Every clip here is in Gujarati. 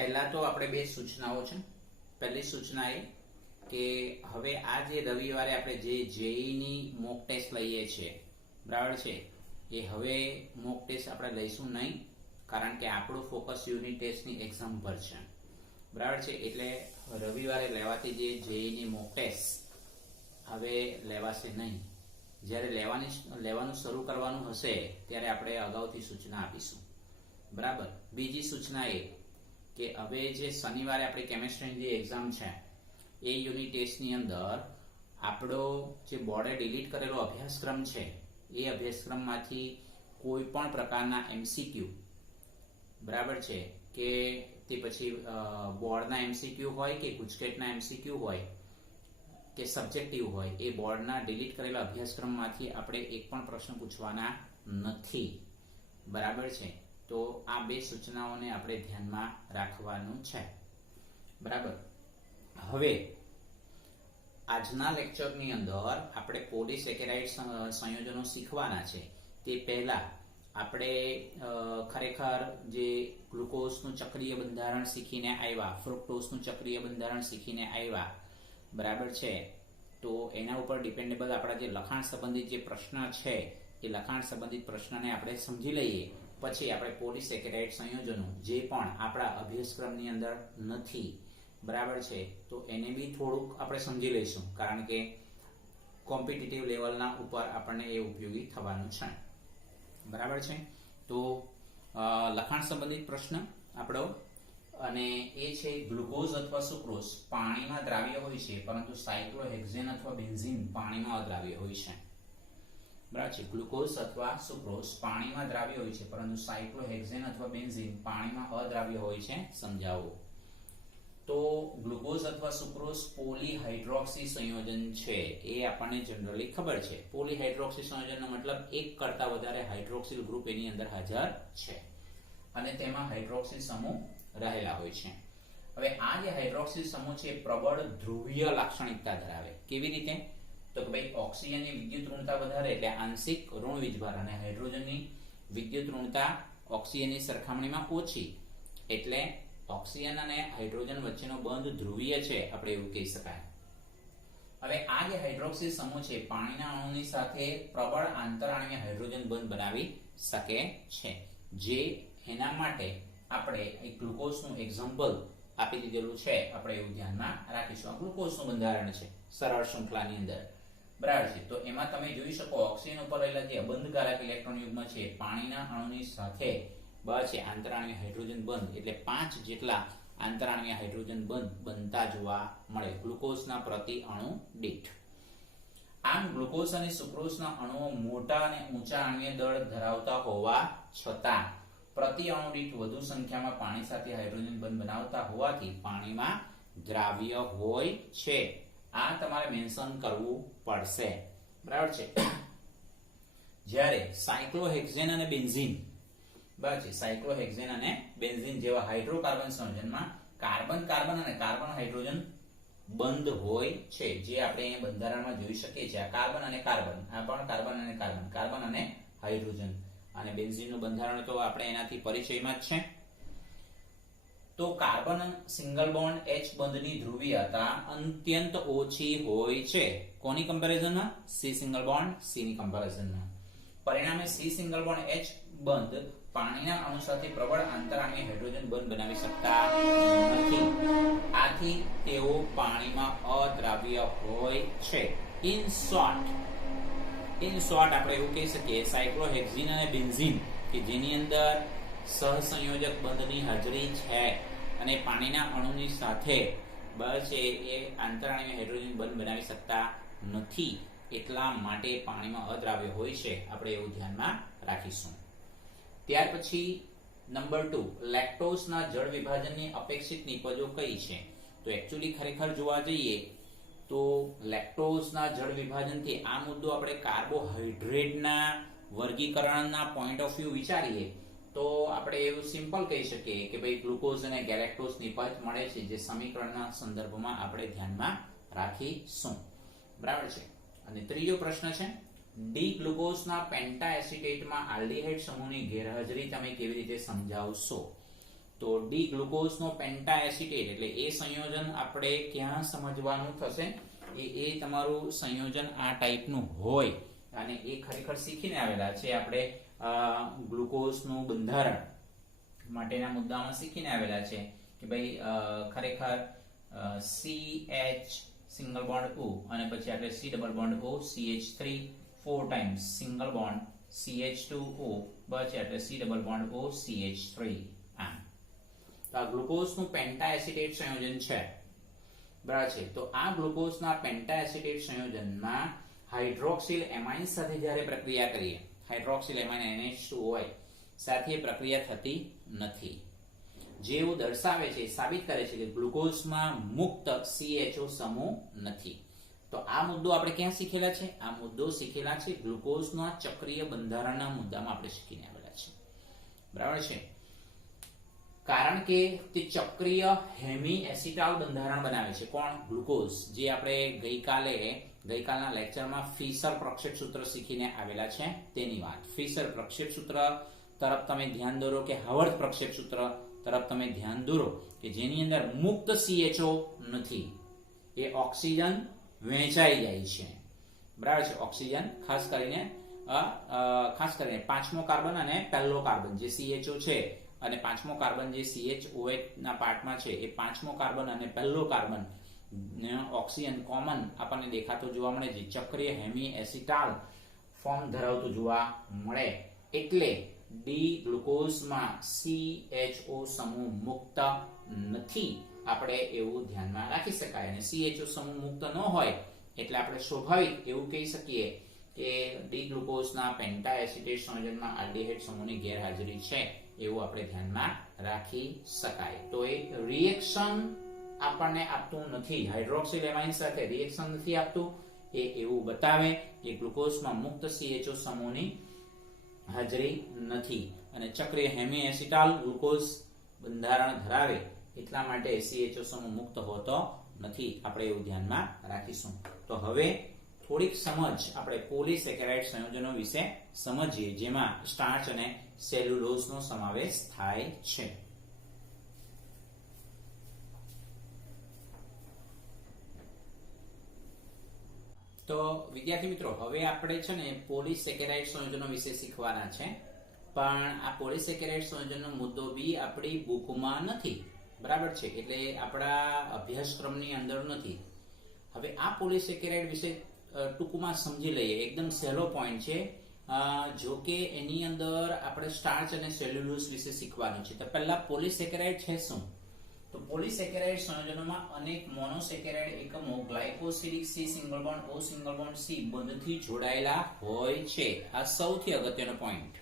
પહેલા તો આપણે બે સૂચનાઓ છે. પહેલી સૂચના એ કે હવે આ જે રવિવારે આપણે જે જેઈ ની મોક ટેસ્ટ લઈએ છીએ, બરાબર છે, એ હવે મોક ટેસ્ટ આપણે લઈશું નહીં, કારણ કે આપણું ફોકસ યુનિટ ટેસ્ટની એક્ઝામ પર છે, બરાબર છે. એટલે રવિવારે લેવાતી જે જેઈ ની મોક ટેસ્ટ હવે લેવાશે નહીં. જ્યારે લેવાનું શરૂ કરવાનું હશે ત્યારે આપણે અગાઉથી સૂચના આપીશું, બરાબર. બીજી સૂચના એ કે હવે જે શનિવારે આપણી કેમેસ્ટ્રીની જે એક્ઝામ છે એ યુનિટ ટેસ્ટની અંદર આપણો જે બોર્ડે ડિલીટ કરેલો અભ્યાસક્રમ છે એ અભ્યાસક્રમમાંથી કોઈ પણ પ્રકારના એમસીક્યુ, બરાબર છે, કે તે પછી બોર્ડના એમસીક્યુ હોય કે ગુજકેટના એમસીક્યુ હોય કે સબ્જેક્ટિવ હોય, એ બોર્ડના ડિલીટ કરેલા અભ્યાસક્રમમાંથી આપણે એક પણ પ્રશ્ન પૂછવાના નથી, બરાબર છે. તો આ બે સૂચનાઓને આપણે ધ્યાનમાં રાખવાનું છે, બરાબર. હવે આજના લેક્ચરની અંદર આપણે પોલિસેકેરાઇડ સંયોજનો શીખવાના છે. તે પહેલા આપણે ખરેખર જે ગ્લુકોઝનું ચક્રીય બંધારણ શીખીને આવ્યા, ફ્રુક્ટોઝનું ચક્રીય બંધારણ શીખીને આવ્યા, બરાબર છે. તો એના ઉપર ડિપેન્ડેબલ આપણા જે લખાણ સંબંધિત જે પ્રશ્ન છે એ લખાણ સંબંધિત પ્રશ્નને આપણે સમજી લઈએ. પછી આપણે પોલિસેકેરાઇડ સંયોજનો જે પણ આપણા અભ્યાસક્રમની અંદર નથી, બરાબર છે, તો એને બી થોડુંક આપણે સમજી લઈશું, કારણ કે કોમ્પિટિટિવ લેવલના ઉપર આપણને એ ઉપયોગી થવાનું છે, બરાબર છે. તો લખાણ સંબંધિત પ્રશ્ન આપણો, અને એ છે ગ્લુકોઝ અથવા સુક્રોઝ પાણીમાં દ્રાવ્ય હોય છે, પરંતુ સાયક્લોહેક્ઝેન અથવા બેન્ઝીન પાણીમાં અદ્રાવ્ય હોય છે, બરાબર છે. ગ્લુકોઝ અથવા સુક્રોઝ પાણીમાં દ્રાવ્ય હોય છે, પરંતુ સાયક્લોહેક્ઝેન અથવા બેન્ઝીન પાણીમાં અદ્રાવ્ય હોય છે. સમજાવો. તો ગ્લુકોઝ અથવા સુક્રોઝ પોલીહાઇડ્રોક્સી સંયોજન છે, એ આપણને જનરલી ખબર છે. પોલીહાઇડ્રોક્સી સંયોજનનો મતલબ એક કરતા વધારે હાઇડ્રોક્સિલ ગ્રુપ એની અંદર હાજર છે અને તેમાં હાઇડ્રોક્સિલ સમૂહ રહેલા હોય છે. હવે આ જે હાઇડ્રોક્સિલ સમૂહ છે પ્રબળ ધ્રુવીય લાક્ષણિકતા ધરાવે. કેવી રીતે? તો કે ભાઈ ઓક્સિજનની વિદ્યુત ઋણતા વધારે એટલે આંશિક ઋણ વીજભાર, અને હાઇડ્રોજનની વિદ્યુત ઋણતા ઓક્સિજનની સરખામણીમાં ઓછી એટલે ઓક્સિજન અને હાઇડ્રોજન વચ્ચેનો બંધ ધ્રુવીય છે, આપણે એવું કહી શકાય. હવે આ જે હાઇડ્રોક્સિલ સમૂહ છે પાણીના અણુની સાથે પ્રબળ આંતરાણ્વીય હાઇડ્રોજન બંધ બનાવી શકે છે, જે એના માટે આપણે એક ગ્લુકોઝનું એક્ઝામ્પલ આપી દીધેલું છે, આપણે એવું ધ્યાનમાં રાખીશું. આ ગ્લુકોઝનું બંધારણ છે સરળ શૃંખલાની અંદર, બરાબર છે. તો એમાં તમે જોઈ શકો ઓક્સિજન ઉપર રહેલા જે અબંધકારક ઇલેક્ટ્રોન યુગ્મ છે પાણીના અણુની સાથે છે આંતરાણ્વીય હાઇડ્રોજન બંધ, એટલે 5 જેટલા આંતરાણ્વીય હાઇડ્રોજન બંધ બનતા જોવા મળે ગ્લુકોઝના પ્રતિ અણુ દીઠ. આમ ગ્લુકોઝ અને સુક્રોઝના અણુઓ મોટા અને ઊંચા આણ્વીય દળ ધરાવતા હોવા છતાં પ્રતિ અણુ દીઠ વધુ સંખ્યામાં પાણી સાથે હાઇડ્રોજન બંધ બનાવતા હોવાથી પાણીમાં દ્રાવ્ય હોય છે. આ તમારે મેન્શન કરવું પડશે, બરાબર છે. જ્યારે સાયક્લોહેક્ઝેન અને બેન્ઝીન, બરાબર છે, સાયક્લોહેક્ઝેન અને બેન્ઝીન જેવા હાઇડ્રોકાર્બન સંયોજનમાં કાર્બન કાર્બન અને કાર્બન હાઇડ્રોજન બંધ હોય છે, જે આપણે અહીંયા બંધારણમાં જોઈ શકીએ છીએ. આ કાર્બન અને કાર્બન, આ પણ કાર્બન અને કાર્બન, કાર્બન અને હાઇડ્રોજન. અને બેન્ઝીનનું બંધારણ તો આપણે એનાથી પરિચયમાં જ છે. તો કાર્બન સિંગલ બોન્ડ H બંધની ધ્રુવીયતા અત્યંત ઓછી હોય છે. કોની કમ્પેરિઝનમાં? C સિંગલ બોન્ડ C ની કમ્પેરિઝનમાં. પરિણામે C સિંગલ બોન્ડ H બંધ પાણીના અણુ સાથે પ્રબળ આંતરાણ્વીય હાઇડ્રોજન બંધ બનાવી શકતા નથી. આથી તેઓ પાણીમાં અદ્રાવ્ય હોય છે. ઇન શોર્ટ આપણે એવું કહી શકીએ સાયક્લોહેક્ઝીન અને બેન્ઝીન કે જેની અંદર સહસંયોજક બંધની હાજરી છે અને પાણીના અણુની સાથે બસ એ આંતરાણ્વીય હાઇડ્રોજન બંધ બનાવી શકતા નથી, એટલા માટે પાણીમાં અદ્રાવ્ય હોય છે. આપણે એવું ધ્યાનમાં રાખીશું. ત્યાર પછી નંબર 2, લેક્ટોઝના જળ વિભાજનની અપેક્ષિત નિપજો કઈ છે? તો એક્ચ્યુઅલી ખરેખર જોવા જઈએ તો લેક્ટોઝના જળ વિભાજનથી આ મુદ્દો આપણે કાર્બોહાઈડ્રેટના વર્ગીકરણના પોઈન્ટ ઓફ વ્યૂ વિચારીએ તો આપણે એવું સિમ્પલ કહી શકીએ કે ભાઈ ગ્લુકોઝ અને ગેલેક્ટોઝ નિપજ મળે છે, જે સમીકરણના સંદર્ભમાં આપણે ધ્યાનમાં રાખીશું, બરાબર છે. અને ત્રીજો પ્રશ્ન છે ડી ગ્લુકોઝના પેન્ટા એસિટેટમાં આલ્ડીહાઇડ સમૂહની ગેરહાજરી તમે કેવી રીતે સમજાવશો? તો ડી ગ્લુકોઝનો પેન્ટા એસિટેટ એટલે એ સંયોજન આપણે ક્યાં સમજવાનું થશે? એ તમારું સંયોજન આ ટાઈપનું હોય અને એ ખરેખર શીખીને આવેલા છે આપણે ગ્લુકોઝનું બંધારણ માટેના મુદ્દામાં શીખીને આવેલા છે કે ભાઈ ખરેખર CH સિંગલ બોન્ડ O અને પછી આપણે C double bond O CH3 4 times single bond CH2O પછી આપણે C double bond O CH3 આમ તો આ ગ્લુકોઝનું પેન્ટા એસિટેટ સંયોજન છે, બરાબર છે. તો આ ગ્લુકોઝના પેન્ટા એસિટેટ સંયોજનમાં હાઇડ્રોક્સિલ એમાઇન સાથે જ્યારે પ્રક્રિયા કરીએ, હાઇડ્રોક્સિલ એમાઇન NH2OH સાથે પ્રક્રિયા થતી નથી, જે એવું દર્શાવે છે, સાબિત કરે છે કે ગ્લુકોઝમાં મુક્ત CHO સમૂહ નથી. તો આ મુદ્દો આપણે ક્યાં શીખેલા છે? આ મુદ્દો શીખેલા છે ગ્લુકોઝના ચક્રીય બંધારણના મુદ્દામાં આપણે શીખીને આવેલા છે, બરાબર છે. કારણ કે તે ચક્રીય હેમી એસિટાલ બંધારણ બનાવે છે. કોણ? ગ્લુકોઝ. જે આપણે ગઈકાલના લેક્ચરમાં ફિશર પ્રક્ષેપ સૂત્ર શીખીને આવેલા છે તેની વાત. ફિશર પ્રક્ષેપ સૂત્ર તરફ તમે ધ્યાન દોરો કે હાવર્થ પ્રક્ષેપ સૂત્ર તરફ તમે ધ્યાન દોરો કે જેની અંદર મુક્ત CHO નથી, એ ઓક્સિજન વહેંચાઈ જાય છે, બરાબર છે. ઓક્સિજન ખાસ કરીને પાંચમો કાર્બન અને પહેલો કાર્બન જે CHO છે અને પાંચમો કાર્બન જે CHOH ના પાર્ટમાં છે, એ પાંચમો કાર્બન અને પહેલો કાર્બન ઓક્સિજન કોમન આપણને દેખાતો જોવા મળે છે, ચક્રીય હેમી એસિટાલ ફોર્મ ધરાવતું જોવા મળે. એટલે ડી ગ્લુકોઝમાં CHO સમૂહ મુક્ત નથી, આપણે એવું ધ્યાનમાં રાખી શકાય. અને CHO સમૂહ મુક્ત ન હોય એટલે આપણે સ્વાભાવિક એવું કહી શકીએ કે ડી ગ્લુકોઝના પેન્ટા એસિટેટ સંયોજનમાં આલ્ડીહાઇડ સમૂહની ગેરહાજરી છે, એવું આપણે ધ્યાનમાં રાખી શકાય. તો એ રિએક્શન આપણને આપતું નથી, હાઇડ્રોક્સિલ એમાઇન સાથે રિએક્શન નથી આપતું, એ એવું બતાવે કે ગ્લુકોઝમાં મુક્ત CHO સમૂહની હાજરી નથી અને ચક્રીય હેમી એસિટાલ ગ્લુકોઝ બંધારણ ધરાવે એટલા માટે CHO સમૂહ મુક્ત હોતો નથી, આપણે એવું ધ્યાનમાં રાખીશું. તો હવે થોડીક સમજ આપણે પોલીસેકેરાઇડ સંયોજનો વિશે સમજીએ, જેમાં સ્ટાર્ચ અને સેલ્યુલોઝનો સમાવેશ થાય છે. તો વિદ્યાર્થી મિત્રો, હવે આપણે છે ને પોલીસેકેરાઇડ સંયોજનો વિશે શીખવાના છે, પણ આ પોલીસેકેરાઇડ સંયોજનનો મુદ્દો બી આપણી બુકમાં નથી, બરાબર છે. એટલે આપણા અભ્યાસક્રમની અંદર નથી. હવે આ પોલીસેકેરાઇડ વિશે ટૂંકમાં સમજી લઈએ. એકદમ સહેલો પોઈન્ટ છે, જો કે એની અંદર આપણે સ્ટાર્ચ અને સેલ્યુલોઝ વિશે શીખવાનું છે. તો પહેલા પોલીસેકેરાઇડ છે શું? તો પોલીસેકેરાઇડ સંયોજનોમાં અનેક મોનોસેકેરાઇડ એકમો ગ્લાયકોસિડિક C single bond O single bond C બંધથી જોડાયેલા હોય છે. આ સૌથી અગત્યનો પોઈન્ટ.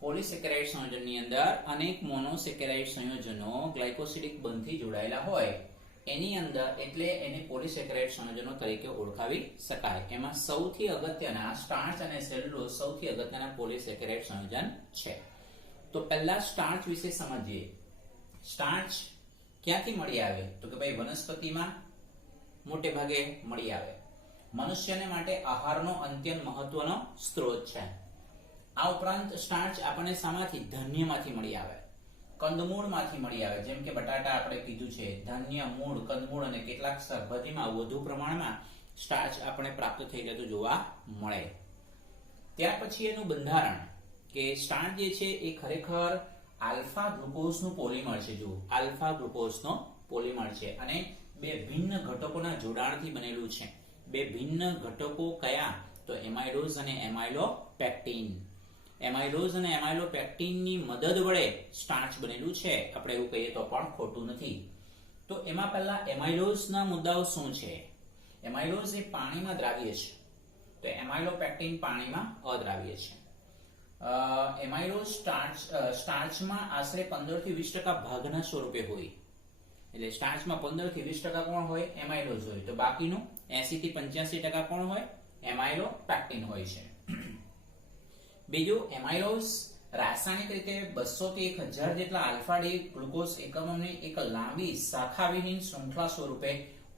પોલીસેકેરાઇડ સંયોજનની અંદર અનેક મોનોસેકેરાઇડ સંયોજનો ગ્લાયકોસિડિક બંધથી જોડાયેલા હોય એની અંદર, એટલે એને પોલીસેકેરાઇડ સંયોજનો તરીકે ઓળખાવી શકાય. એમાં સૌથી અગત્યના સ્ટાર્ચ અને સેલ્યુલોઝ સૌથી અગત્યના પોલીસેકેરાઇડ સંયોજન છે. તો પહેલા સ્ટાર્ચ વિશે સમજીએ. સ્ટાર્ચ ક્યાંથી મળી આવે? તો કે ભાઈ વનસ્પતિમાં મોટે ભાગે મળી આવે. મનુષ્યને માટે આહારનો અત્યંત મહત્વનો સ્ત્રોત છે. આ ઉપરાંત સ્ટાર્ચ આપણને શામાંથી? ધાન્યમાંથી મળી આવે, કંદમૂળમાંથી મળી આવે. જેમ કે બટાટા આપણે કીધું છે, ધાન્ય, મૂળ, કંદમૂળ અને કેટલાક શાકભાજીમાં વધુ પ્રમાણમાં સ્ટાર્ચ આપણે પ્રાપ્ત થઈ જતું જોવા મળે. ત્યાર પછી એનું બંધારણ, કે સ્ટાર્ચ જે છે એ ખરેખર આલ્ફા ગ્લુકોઝનું પોલિમર છે. જો આલ્ફા ગ્લુકોઝનો પોલિમર છે અને બે ભિન્ન ઘટકોના જોડાણથી બનેલું છે. બે ભિન્ન ઘટકો કયા? તો એમાઇલોઝ અને એમાઇલોપેક્ટિન. એમાઇલોઝ અને એમાઇલોપેક્ટિનની મદદ વડે સ્ટાર્ચ બનેલું છે. આપણે એવું કહીએ તો પણ ખોટું નથી. તો એમાં પહેલા એમાઇલોઝના મુદ્દાઓ શું છે? એમાઇલોઝ એ પાણીમાં દ્રાવ્ય છે, તો એમાઇલોપેક્ટિન પાણીમાં અદ્રાવ્ય છે. એમાઇલોઝ સ્ટાર્ચમાં આશરે 15 થી 20% ભાગના સ્વરૂપે હોય. એટલે સ્ટાર્ચમાં 15 થી 20% કોણ હોય? એમાઇલોઝ હોય. તો બાકીનું 80 થી 85% કોણ હોય? એમાઇલોપેક્ટિન હોય છે. બીજું, એમાઇલોઝ રાસાયણિક રીતે 200 થી 1000 જેટલા આલ્ફા ડી ગ્લુકોઝ એકમોની એક લાંબી શાખાવિહીન શૃંખલા સ્વરૂપે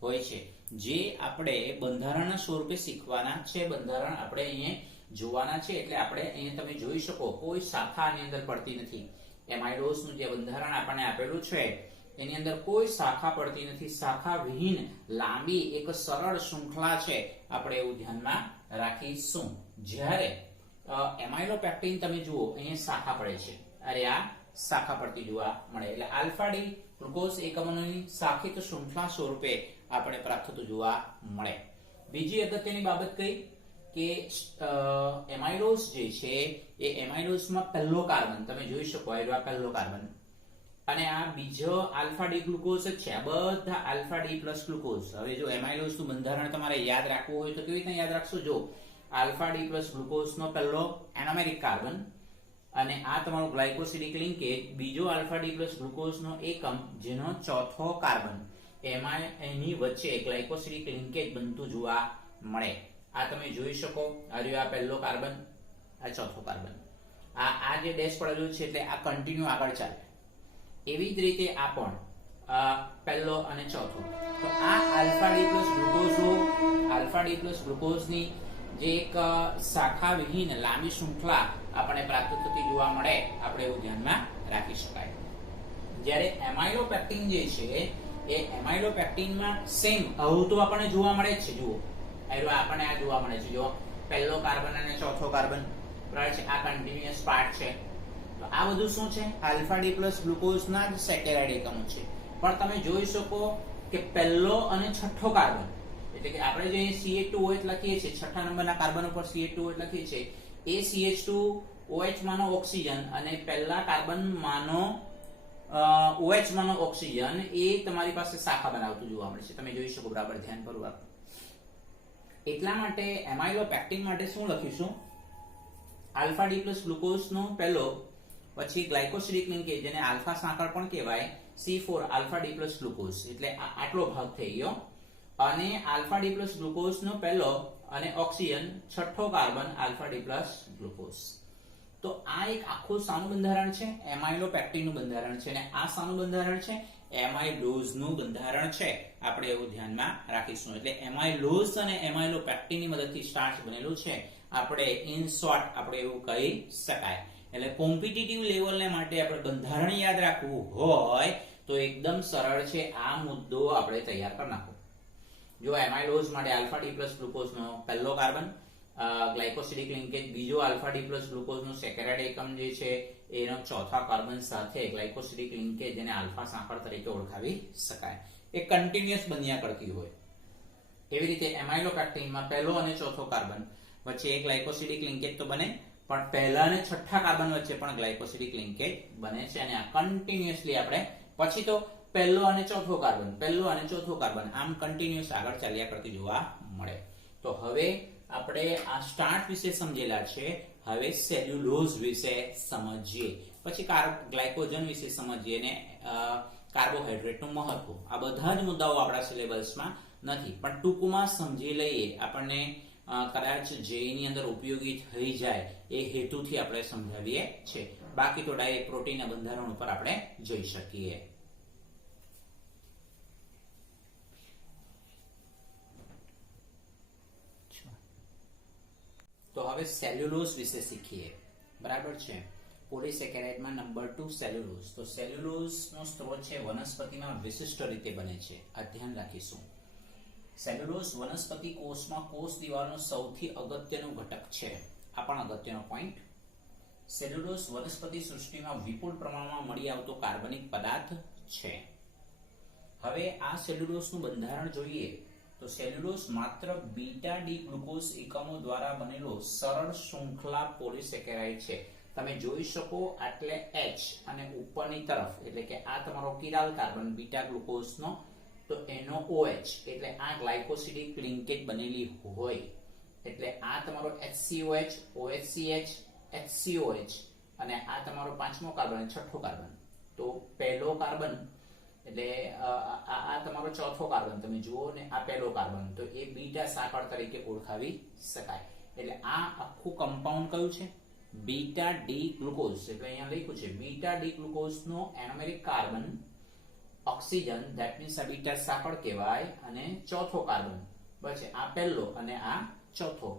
હોય છે, જે આપણે બંધારણના સ્વરૂપે શીખવાના છે. બંધારણ આપણે અહીંયા જોવાના છે. એટલે આપણે અહીંયા તમે જોઈ શકો કોઈ શાખા આની અંદર પડતી નથી. એમાઇલોઝનું જે બંધારણ આપણને આપેલું છે એની અંદર કોઈ શાખા પડતી નથી, શાખા વિહીન લાંબી એક સરળ શૃંખલા છે, આપણે એવું ધ્યાનમાં રાખીશું. જ્યારે એમાઇલોપેક્ટિન તમે જુઓ અહીંયા શાખા પડે છે, અરે આ શાખા પડતી જોવા મળે, એટલે આલ્ફા ડી ગ્લુકોઝ એકમોની શાખિત શૃંખલા સ્વરૂપે આપણે પ્રાપ્ત થતું જોવા મળે. બીજી અગત્યની બાબત કઈ કે એમાઇલોઝ જે છે એ એમાઇલોઝમાં પહેલો કાર્બન તમે જોઈ શકો, આ પહેલો કાર્બન અને આ બીજો આલ્ફા ડી ગ્લુકોઝ જ છે, આ બધા આલ્ફા ડી પ્લસ ગ્લુકોઝ. હવે જો એમાઇલોઝનું બંધારણ તમારે યાદ રાખવું હોય તો કેવી રીતે યાદ રાખશો? જો આલ્ફા ડી પ્લસ ગ્લુકોઝનો પહેલો એનોમેરિક કાર્બન અને આ તમારું ગ્લાયકોસિડિક લિંકેજ, બીજો આલ્ફા ડી પ્લસ ગ્લુકોઝનો એકમ જેનો ચોથો કાર્બન, એમાં એની વચ્ચે ગ્લાયકોસિડિક લિંકેજ બનતું જોવા મળે. આ તમે જોઈ શકો, આ પહેલો કાર્બન, આ ચોથો કાર્બન, આ જે ડેશ પડેલું છે એટલે આ કન્ટિન્યુ આગળ ચાલે. એવી જ રીતે આ પણ પહેલો અને ચોથો, તો આ આલ્ફા ડી પ્લસ ગ્લુકોઝની જે એક શાખા વિહીન લાંબી શૃંખલા આપણને પ્રાપ્ત થતી જોવા મળે, આપણે એવું ધ્યાનમાં રાખી શકાય. જ્યારે એમાઇલોપેક્ટિન જે છે એ એમાઇલોપેક્ટિનમાં સેમ આવું તો આપણને જોવા મળે જ છે. જુઓ આપણને આ જોવા મળે છે, જો પહેલો કાર્બન અને ચોથો કાર્બન બરાબર છે, આ કન્ટિન્યુઅસ પાર્ટ છે. તો આ બધું શું છે? આલ્ફા ડી પ્લસ ગ્લુકોઝના જ સેકેરાઇડ એકમો છે. પણ તમે જોઈ શકો કે પહેલો અને છઠ્ઠો કાર્બન, એટલે કે આપણે જે CH2OH લખીએ છીએ, છઠ્ઠા નંબરના કાર્બન ઉપર CH2OH લખીએ છીએ, એ CH2OH માનો ઓક્સિજન અને પહેલા કાર્બન માનો OH માનો ઓક્સિજન એ તમારી પાસે શાખા બનાવતું જોવા મળે છે. તમે જોઈ શકો, બરાબર ધ્યાનપૂર્વક. એટલા માટે એમાઇલોપેક્ટિન માટે શું લખીશું? આલ્ફા ડી પ્લસ ગ્લુકોઝનો પહેલો, પછી ગ્લાયકોસિડિક લિંકેજ જેને આલ્ફા સાંકળ પણ કહેવાય, C4 alpha D plus glucose, એટલે આટલો ભાગ થઈ ગયો. અને આલ્ફા ડી પ્લસ ગ્લુકોઝનો પહેલો અને ઓક્સિજન છઠ્ઠો carbon alpha D plus glucose. તો આ એક આખું સાનું બંધારણ છે, એમાઇલોપેક્ટિનનું બંધારણ છે, અને આ સાનું બંધારણ છે, એમાઇલોઝનું બંધારણ છે. આપણે એવું ધ્યાનમાં રાખીશું. એટલે એમાઇલોઝ અને એમાઇલોપેક્ટિનની મદદથી સ્ટાર્ચ બનેલું છે. આપણે ઇન શોર્ટ આપણે એવું કહી શકાય. એટલે કોમ્પિટિટિવ લેવલને માટે આપણે બંધારણ યાદ રાખવું હોય તો એકદમ સરળ છે. આ મુદ્દો આપણે તૈયાર કરી નાખો. જો એમાઇલોઝ માટે આલ્ફા ડી પ્લસ ગ્લુકોઝનો પહેલો કાર્બન, ગ્લાયકોસિડિક લિંકેજ, બીજો આલ્ફા ડી પ્લસ ગ્લુકોઝનો સેકેરાઇડ એકમ જે છે એનો ચોથા કાર્બન સાથે ગ્લાયકોસિડિક લિંકેજ જેને આલ્ફા સાંકળ તરીકે ઓળખાવી શકાય, એ કન્ટિન્યુઅસ બન્યા કરતી હોય. એવી રીતે એમાઇલોપેક્ટિનમાં પહેલો અને ચોથો કાર્બન વચ્ચે એક ગ્લાયકોસિડિક લિંકેજ તો બને, પણ પહેલા અને છઠ્ઠા કાર્બન વચ્ચે પણ ગ્લાયકોસિડિક લિંકેજ બને છે. અને આ કન્ટિન્યુઅસલી આપણે પછી તો પહેલો અને ચોથો કાર્બન, પહેલો અને ચોથો કાર્બન આમ કન્ટિન્યુઅસ આગળ ચાલ્યા કરતી જોવા મળે. તો હવે આપણે આ સ્ટાર્ચ વિશે સમજેલા છે, હવે સેલ્યુલોઝ વિશે સમજીએ, પછી ગ્લાયકોજન વિશે સમજીએ ને કાર્બોહાઈડ્રેટનું મહત્વ. આ બધા જ મુદ્દાઓ આપણા સિલેબસમાં નથી, પણ ટૂંકમાં સમજી લઈએ, આપણને કદાચ જેની અંદર ઉપયોગી થઈ જાય એ હેતુથી આપણે સમજાવીએ છીએ. બાકી તો ડાયરેક્ટ પ્રોટીનના બંધારણ ઉપર આપણે જોઈ શકીએ. તો હવે સેલ્યુલોઝ વિશે શીખીએ, બરાબર છે. પોલિસેકેરાઇડમાં નંબર 2 સેલ્યુલોઝ. તો સેલ્યુલોઝનો સ્ત્રોત છે વનસ્પતિમાં વિશિષ્ટ રીતે બને છે, આ ધ્યાન રાખીશું. સેલ્યુલોઝ વનસ્પતિ કોષમાં કોષ દિવાલનો સૌથી અગત્યનો ઘટક છે, આ પણ અગત્યનો પોઈન્ટ. સેલ્યુલોઝ વનસ્પતિ સૃષ્ટિમાં વિપુલ પ્રમાણમાં મળી આવતો કાર્બનિક પદાર્થ છે. હવે આ સેલ્યુલોઝનું બંધારણ જોઈએ તો સેલ્યુલોઝ માત્ર બીટા ડી ગ્લુકોઝ એકમો દ્વારા બનેલો સરળ શૃંખલા પોલિસેકેરાઇડ છે. તમે જોઈ શકો એટલે H અને ઉપરની તરફ એટલે કે આ તમારો કિરાલ કાર્બન બીટા ગ્લુકોઝનો, તો એનો OH એટલે આ ગ્લાયકોસિડિક લિંકેજ બનેલી હોય, એટલે આ તમારો HCOH, OHCH, HCOH અને આ તમારો પાંચમો કાર્બન, છઠ્ઠો કાર્બન. તો પહેલો કાર્બન એટલે આ તમારો ચોથો કાર્બન તમે જુઓ ને, આ પહેલો કાર્બન, તો એ બીટા સાંકળ તરીકે ઓળખાવી શકાય. એટલે આ આખું કમ્પાઉન્ડ કયું છે? Beta D glucose. એટલે અહીંયા લખ્યું છે બીટા ડી ગ્લુકોઝનો anomeric carbon oxygen, that means આ બીટા સાંકળ કહેવાય, અને ચોથો કાર્બન બસ આ પહેલો અને આ ચોથો.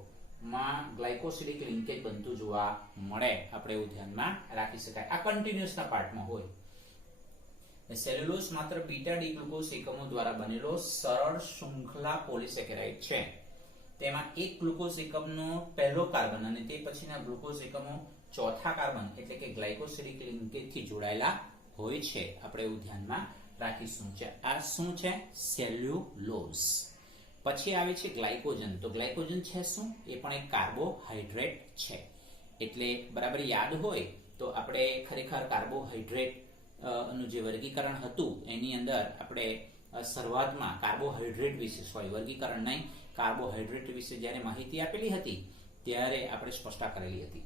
માં ગ્લાયકોસિડિક લિંકેજ બનતું જોવા મળે, આપણે એવું ધ્યાનમાં રાખી શકાય. આ કન્ટિન્યુઅસના પાર્ટમાં હોય. સેલ્યુલોઝ માત્ર બીટા ડી ગ્લુકોઝ એકમો દ્વારા બનેલો સરળ શૃંખલા પોલિસેકેરાઇડ છે. તેમાં એક ગ્લુકોઝ એકમનો પહેલો કાર્બન અને તે પછીના ગ્લુકોઝ એકમો ચોથા કાર્બન એટલે કે ગ્લાયકોસિડિક લિંકેજથી જોડાયેલા હોય છે. આપણે એવું ધ્યાનમાં રાખીશું. આ શું છે? સેલ્યુલોઝ. પછી આવે છે ગ્લાયકોજન. તો ગ્લાયકોજન છે શું? એ પણ એક કાર્બોહાઈડ્રેટ છે. એટલે બરાબર યાદ હોય તો આપણે ખરેખર કાર્બોહાઈડ્રેટ નું જે વર્ગીકરણ હતું એની અંદર આપણે શરૂઆતમાં કાર્બોહાઈડ્રેટ વિશે વર્ગીકરણ નહીં, કાર્બોહાઈડ્રેટ વિશે જ્યારે માહિતી આપેલી હતી ત્યારે આપણે સ્પષ્ટતા કરેલી હતી.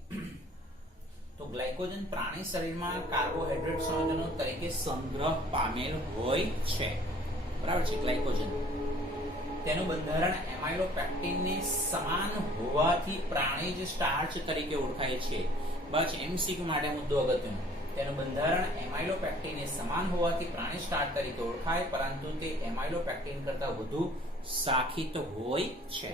તો ગ્લાયકોજન પ્રાણી શરીરમાં કાર્બોહાઈડ્રેટ સંયોજનો તરીકે સંગ્રહ પામેલ હોય છે. બરાબર છે. ગ્લાયકોજન તેનું બંધારણ એમાઇલોપેક્ટિનને સમાન હોવાથી પ્રાણીજ સ્ટાર્ચ તરીકે ઓળખાય છે. બસ એમસીક્યુ માટે મુદ્દો અગત્યનો. તેનું બંધારણ એમાઇલોપેક્ટિનને સમાન હોવાથી પ્રાણી સ્ટાર્ચ તરીકે ઓળખાય, પરંતુ તે એમાઇલોપેક્ટિન કરતાં વધુ શાખિત હોય છે.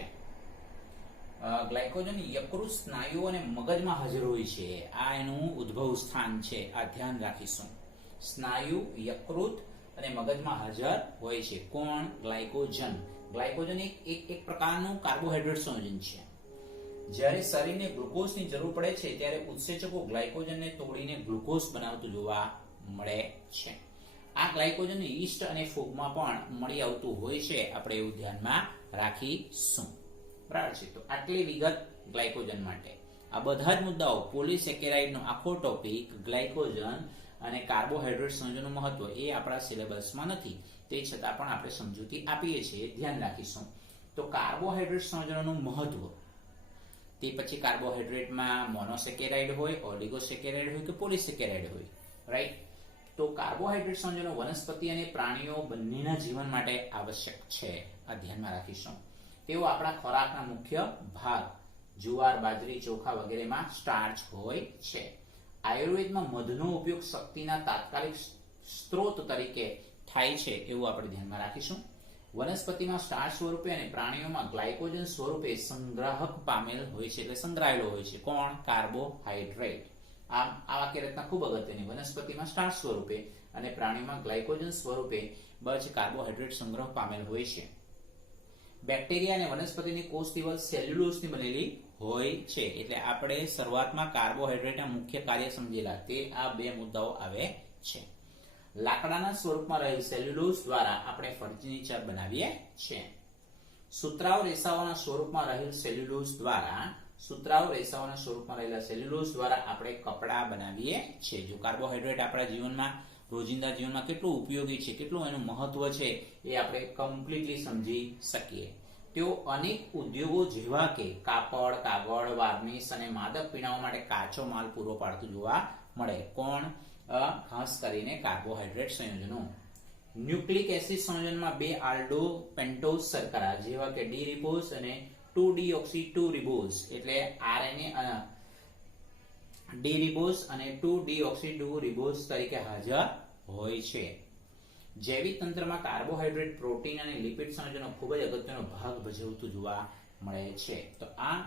ગ્લાયકોજન યકૃત, સ્નાયુઓ અને મગજમાં હાજર હોય છે. આ એનું ઉદ્ભવ સ્થાન છે. આ ધ્યાન રાખીશું. સ્નાયુ, યકૃત અને મગજમાં હાજર હોય છે. કોણ? ગ્લાયકોજન. ગ્લાયકોજન એક પ્રકારનું કાર્બોહાઈડ્રેટ સંયોજન છે. જ્યારે શરીરને ગ્લુકોઝની જરૂર પડે છે ત્યારે ઉત્સેચકો ગ્લાયકોજનને તોડીને ગ્લુકોઝ બનાવતું જોવા મળે છે. આ ગ્લાયકોજન યીસ્ટ અને ફૂગમાં પણ મળી આવતું હોય છે. આપણે એવું ધ્યાનમાં રાખીશું. બરાબર છે. તો આટલી વિગત ગ્લાયકોજન માટે. આ બધા જ મુદ્દાઓ પોલિસેકેરાઇડનો આખો ટોપિક, ગ્લાયકોજન અને કાર્બોહાઈડ્રેટ સંયોજનનું મહત્વ એ આપણા સિલેબસમાં નથી. તે છતાં પણ આપણે સમજૂતી આપીએ છીએ, ધ્યાન રાખીશું. તો કાર્બોહાઈડ્રેટ સંયોજનોનું મહત્વ, તે પછી કાર્બોહાઈડ્રેટમાં મોનોસેકેરાઇડ હોય, ઓલિગોસેકેરાઇડ હોય કે પોલિસેકેરાઇડ હોય, રાઈટ? તો કાર્બોહાઈડ્રેટ સંયોજનો વનસ્પતિ અને પ્રાણીઓ બંનેના જીવન માટે આવશ્યક છે. આ ધ્યાનમાં રાખીશું. તેઓ આપણા ખોરાકના મુખ્ય ભાગ, જુવાર, બાજરી, ચોખા વગેરેમાં સ્ટાર્ચ હોય છે. આયુર્વેદમાં મધનો ઉપયોગ શક્તિના તાત્કાલિક સ્ત્રોત તરીકે થાય છે, એવું આપણે ધ્યાનમાં રાખીશું. વનસ્પતિમાં સ્ટાર્ચ સ્વરૂપે અને પ્રાણીઓમાં ગ્લાયકોજન સ્વરૂપે સંગ્રાહક પામેલ હોય છે, એટલે સંગ્રહાયેલો હોય છે. કોણ? કાર્બોહાઈડ્રેટ. આ વાક્ય રચના ખૂબ અગત્યની. વનસ્પતિમાં સ્ટાર્ચ સ્વરૂપે અને પ્રાણીઓમાં ગ્લાયકોજન સ્વરૂપે કાર્બોહાઈડ્રેટ સંગ્રહ પામેલ હોય છે. બેક્ટેરિયા અને વનસ્પતિની કોષ દિવાલ સેલ્યુલોઝની બનેલી હોય છે. એટલે આપણે શરૂઆતમાં કાર્બોહાઈડ્રેટના મુખ્ય કાર્ય સમજેલા, તે આ બે મુદ્દાઓ આવે છે. લાકડાના સ્વરૂપમાં રહેલ સેલ્યુલોઝ દ્વારા આપણે ફર્નિચર બનાવીએ છીએ. સુતરાઉ રેસાઓના સ્વરૂપમાં રહેલ સેલ્યુલોઝ દ્વારા આપણે કપડા બનાવીએ છીએ. જો કાર્બોહાઈડ્રેટ આપણા જીવનમાં, રોજિંદા જીવનમાં કેટલું ઉપયોગી છે, કેટલું એનું મહત્વ છે, એ આપણે કમ્પ્લીટલી સમજી શકીએ. તેઓ અનેક ઉદ્યોગો જેવા કે કાપડ, કાગળ, વાર્નિશ અને માદક પીણાઓ માટે કાચો માલ પૂરો પાડતું જોવા મળે. કોણ? ખાસ કરીને કાર્બોહાઈડ્રેટ સંયોજનો. ન્યુક્લિક એસિડ સંયોજનમાં 2 આલ્ડો પેન્ટોઝ શર્કરા જેવા કે ડી રિબોઝ અને 2-ડીઓક્સી 2 રિબોઝ એટલે આરએનએ ડી રિબોઝ અને 2-ડીઓક્સી 2 રિબોઝ તરીકે હાજર હોય છે. જૈવિક તંત્રમાં કાર્બોહાઈડ્રેટ, પ્રોટીન અને લિપિડ સંયોજનો ખૂબ જ અગત્યનો ભાગ ભજવતું જોવા મળે છે. તો આ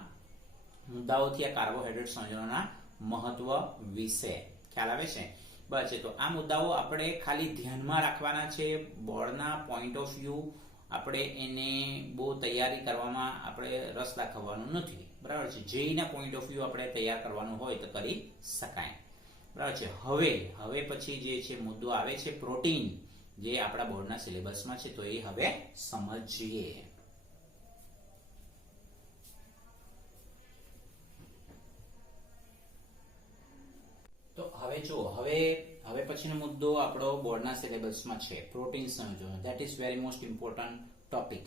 મુદ્દાઓથી આ કાર્બોહાઈડ્રેટ સંયોજનોના મહત્વ વિશે ખ્યાલ આવે છે. બસ તો આ મુદ્દાઓ આપણે ખાલી ધ્યાનમાં રાખવાના છે. બોર્ડના પોઈન્ટ ઓફ વ્યૂ આપણે એને બહુ તૈયારી કરવામાં આપણે રસ દાખવવાનો નથી. બરાબર છે. જેઈના પોઈન્ટ ઓફ વ્યૂ આપણે તૈયાર કરવાનું હોય તો કરી શકાય. બરાબર છે. હવે પછી જે છે મુદ્દો આવે છે પ્રોટીન, જે આપણા બોર્ડના સિલેબસમાં છે, તો એ હવે સમજીએ. તો હવે જો હવે પછીનો મુદ્દો આપણો બોર્ડના સિલેબસમાં છે પ્રોટીન સંયોજનો. That is very most important topic.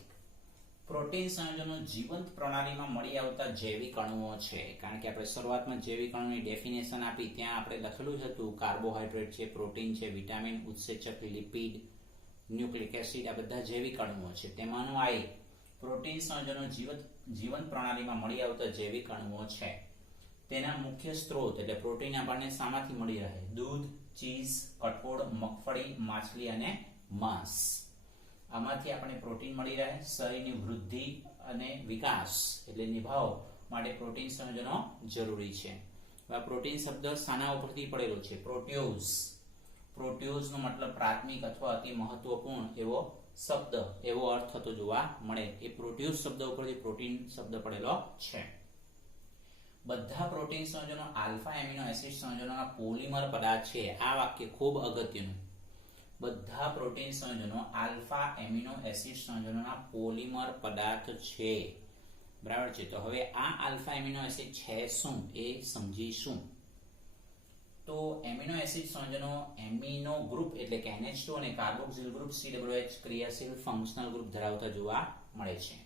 Protein સંયોજનો જીવંત પ્રણાલીમાં મળી આવતા જૈવિક અણુઓ છે. કારણ કે આપણે શરૂઆતમાં જૈવિક અણુની ડેફિનેશન આપી, ત્યાં આપણે લખેલું જ હતું કાર્બોહાઈડ્રેટ છે, પ્રોટીન છે, વિટામિન, ઉત્સેચક, લિપિડ, ન્યુક્લિક એસિડ, આ બધા જૈવિક અણુઓ છે. તેમાંનું આ એક પ્રોટીન સંયોજનો જીવંત પ્રણાલીમાં મળી આવતા જૈવિક અણુઓ છે. તેના મુખ્ય સ્ત્રોત એટલે પ્રોટીન આપણને શામાંથી મળી રહે? દૂધ, ચીઝ, કઠોળ, મગફળી, માછલી અને માંસ. આમાંથી આપણે પ્રોટીન મળી રહે. શરીરની વૃદ્ધિ અને વિકાસ એટલે નિભાવ માટે પ્રોટીન સંયોજનો જરૂરી છે. હવે પ્રોટીન શબ્દ શાના ઉપરથી પડેલો છે? પ્રોટ્યુઝ. પ્રોટ્યુઝનો મતલબ પ્રાથમિક અથવા અતિ મહત્વપૂર્ણ એવો શબ્દ, એવો અર્થ થતો જોવા મળે. એ પ્રોટ્યુઝ શબ્દ ઉપરથી પ્રોટીન શબ્દ પડેલો છે. બધા પ્રોટીન સંયોજનો આલ્ફા એમિનો એસિડ સંયોજનોના પોલિમર પદાર્થ છે. આ વાક્ય ખૂબ અગત્યનું. બધા પ્રોટીન સંયોજનો આલ્ફા એમિનો એસિડ સંયોજનોના પોલિમર પદાર્થ છે. બરાબર છે. તો હવે આ આલ્ફા એમિનો એસિડ છે શું એ સમજીશું. તો એમિનો એસિડ સંયોજનો એમિનો ગ્રુપ એટલે કે NH2 અને કાર્બોક્સિલ ગ્રુપ COH ક્રિયાશીલ ફંક્શનલ ગ્રુપ ધરાવતા જોવા મળે છે.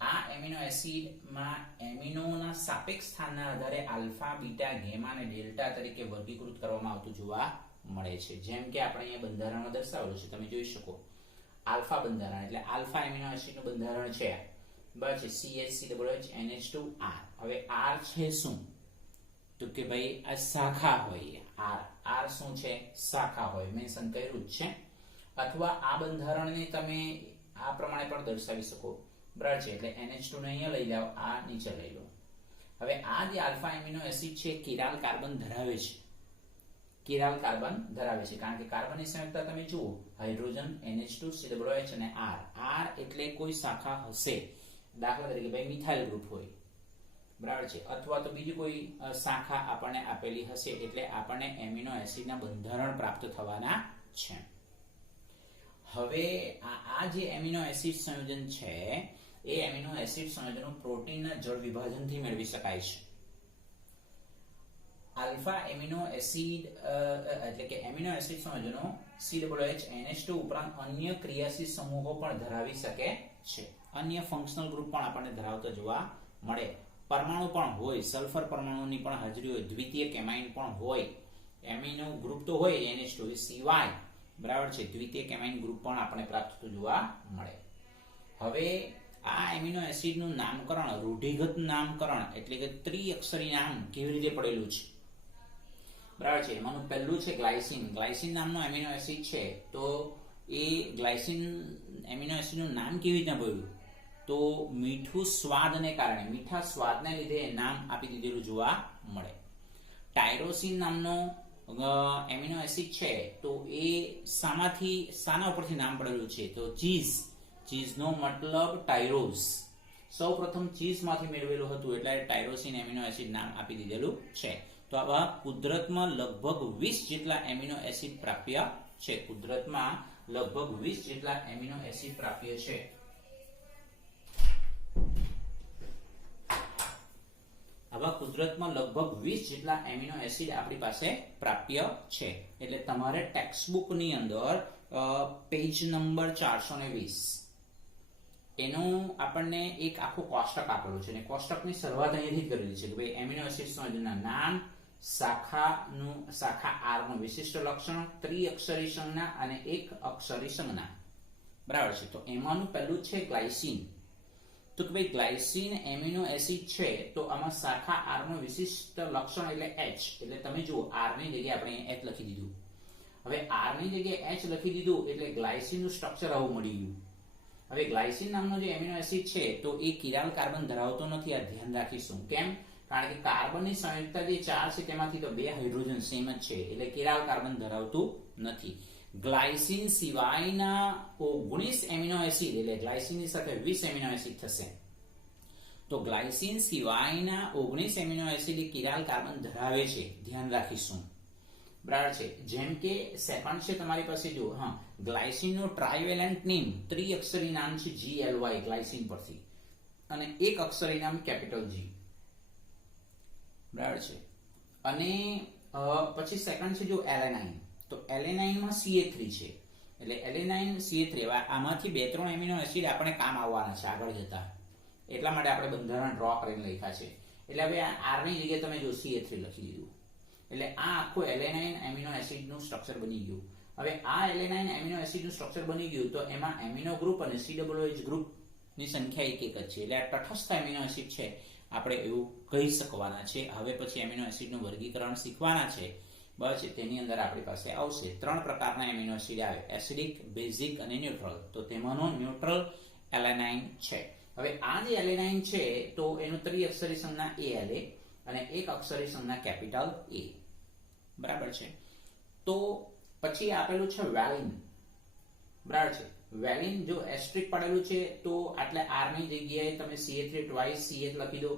આ એમિનો એસિડમાં એમિનોના સાપેક્ષ સ્થાનના આધારે આલ્ફા, બીટા, ગેમા અને ડેલ્ટા તરીકે વર્ગીકૃત કરવામાં આવતું જોવા મળે છે. જેમ કે આપણે અહીંયા બંધારણમાં દર્શાવેલું છે, તમે જોઈ શકો. આલ્ફા બંધારણ એટલે આલ્ફા એમિનો એસિડનું બંધારણ છે. બરાબર છે. CH NH2R. હવે R છે શું? તો કે ભાઈ આ શાખા હોય. R શું છે? શાખા હોય. મેન્શન કર્યું જ છે. અથવા આ બંધારણને તમે આ પ્રમાણે પણ દર્શાવી શકો. બરાબર છે. એટલે NH2 ને અહીંયા લઈ જાઓ, આ નીચે લઈ લો. હવે આ જે આલ્ફા એમિનો એસિડ છે કિરાલ કાર્બન ધરાવે છે. કિરાલ કાર્બન ધરાવે છે કારણ કે કાર્બનની સંયુક્તતા તમે જુઓ, હાઇડ્રોજન, NH2, COH અને R એટલે કોઈ શાખા હશે. દાખલા તરીકે ભાઈ મિથાઇલ ગ્રુપ હોય. બરાબર છે. અથવા તો બીજી કોઈ શાખા આપણને આપેલી હશે એટલે આપણને એમિનો એસિડના બંધારણ પ્રાપ્ત થવાના છે. હવે આ જે એમિનો એસિડ સંયોજન છે એ એમિનો એસિડ સંયોજનો પ્રોટીનના જળ વિભાજનથી મેળવી શકાય છે. આલ્ફા એમિનો એસિડ એટલે કે એમિનો એસિડ સંયોજનો COH NH2 ઉપરાંત અન્ય ક્રિયાશીલ સમૂહો પણ ધરાવી શકે છે. અન્ય ફંક્શનલ ગ્રુપ પણ આપણને ધરાવતા જોવા મળે. પરમાણુ પણ હોય, સલ્ફર પરમાણુની પણ હાજરી હોય, દ્વિતીય કેમાઇન પણ હોય. એમિનો ગ્રુપ તો હોય NH2 સિવાય, બરાબર છે, દ્વિતીય કેમાઇન ગ્રુપ પણ આપણને પ્રાપ્ત થતું જોવા મળે. હવે આ એમિનો એસિડનું નામકરણ, રૂઢિગત નામકરણ એટલે કે ત્રિઅક્ષરી નામ કેવી રીતે પડેલું છે? બરાબર છે. એમાંનું પહેલું છે ગ્લાયસિન. ગ્લાયસિન નામનો એમિનો એસિડ છે. તો એ ગ્લાયસિન એમિનો એસિડનું નામ કેવી રીતના પડ્યું? તો મીઠું સ્વાદને કારણે, મીઠા સ્વાદને લીધે નામ આપી દીધેલું જોવા મળે. ટાયરોસિન નામનો એમિનો એસિડ છે તો એ શાના ઉપરથી નામ પડેલું છે? તો ચીઝ. ચીઝનો મતલબ ટાયરોસ. સૌ પ્રથમ ચીઝમાંથી મેળવેલું હતું એટલે ટાયરોસિન એમિનો એસિડ નામ આપી દીધેલું છે. તો આવા કુદરતમાં લગભગ 20 જેટલા એમિનો એસિડ પ્રાપ્ય છે. કુદરતમાં લગભગ 20 જેટલા એમિનો એસિડ પ્રાપ્ય છે. આવા કુદરતમાં લગભગ 20 જેટલા એમિનો એસિડ આપણી પાસે પ્રાપ્ય છે. એટલે તમારે ટેક્સ્ટબુકની અંદર પેજ નંબર 420 એનું આપણને એક આખું કોષ્ટક આપેલું છે અને કોષ્ટકની શરૂઆત અહીંયાથી કરેલી છે કે ભાઈ એમિનો એસિડ સંયોજનના નામ, શાખા R નું વિશિષ્ટ લક્ષણ, ત્રિઅક્ષરી સંજ્ઞા અને એક અક્ષરી સંજ્ઞા. બરાબર છે. તો એમાંનું પહેલું છે ગ્લાયસિન. તો કે ભાઈ ગ્લાયસિન એમિનો એસિડ છે તો આમાં શાખા R નું વિશિષ્ટ લક્ષણ એટલે H. એટલે તમે જુઓ R ની જગ્યાએ આપણે H લખી દીધું. હવે R ની જગ્યાએ H લખી દીધું એટલે ગ્લાયસિન નું સ્ટ્રક્ચર આવું મળી ગયું. હવે ગ્લાયસિન નામનો જે એમિનો એસિડ છે તો એ કિરાલ કાર્બન ધરાવતો નથી. આ ધ્યાન રાખીશું. કેમ? કારણ કે કાર્બનની સંયુક્તતા જે 4 છે તેમાંથી તો 2 હાઇડ્રોજન સેમ જ છે એટલે કિરાલ કાર્બન ધરાવતું નથી. ગ્લાયસિન સિવાયના 19 એમિનો એસિડ એટલે ગ્લાયસિનની સાથે 20 એમિનો એસિડ થશે. તો ગ્લાયસિન સિવાયના 19 એમિનો એસિડ કિરાલ કાર્બન ધરાવે છે. ધ્યાન રાખીશું. બરાબર છે. જેમ કે સેકન્ડ છે તમારી પાસે જો ગ્લાયસિનનો ટ્રાઇવેલેન્ટ નેમ, ત્રિઅક્ષરી નામ છે GLY ગ્લાયસિન પરથી અને એક અક્ષરી નામ કેપિટલ G. બરાબર છે. અને પછી સેકન્ડ છે જો એલેનાઇન. તો એલેનાઇન માં CH3 છે એટલે એલેનાઇન CH3. આમાંથી 2-3 એમિનો એસિડ આપણે કામ આવવાના છે આગળ જતા, એટલા માટે આપણે બંધારણ ડ્રો કરીને લખ્યા છે. એટલે હવે આ R ની જગ્યાએ તમે જો CH3 લખી દીધું એટલે આ આખું એલેનાઇન એમિનો એસિડનું સ્ટ્રક્ચર બની ગયું. હવે આ એલેનાઇન એમિનો એસિડનું સ્ટ્રક્ચર બની ગયું તો એમાં એમિનો ગ્રુપ અને COH ગ્રુપની સંખ્યા એક જ છે એટલે આ તટસ્થ એમિનો એસિડ છે આપણે એવું કહી શકવાના છે. હવે પછી એમિનો એસિડનું વર્ગીકરણ શીખવાના છે. બસ તેની અંદર આપણી પાસે આવશે 3 પ્રકારના એમિનો એસિડ આવે, એસિડિક, બેઝિક અને ન્યુટ્રલ. તો તેમાંનો ન્યુટ્રલ એલેનાઇન છે. હવે આ જે એલેનાઇન છે તો એનું ત્રિઅક્ષરી સંજ્ઞા ALA અને એક અક્ષરી સંજ્ઞા કેપિટલ A, બરાબર છે. તો પછી આપેલું છે વેલિન, બરાબર છે. વેલિન જો એસ્ટ્રિક પડેલું છે તો એટલે R ની જગ્યાએ તમે CH3 ટ્વાઇસ CH લખી દો,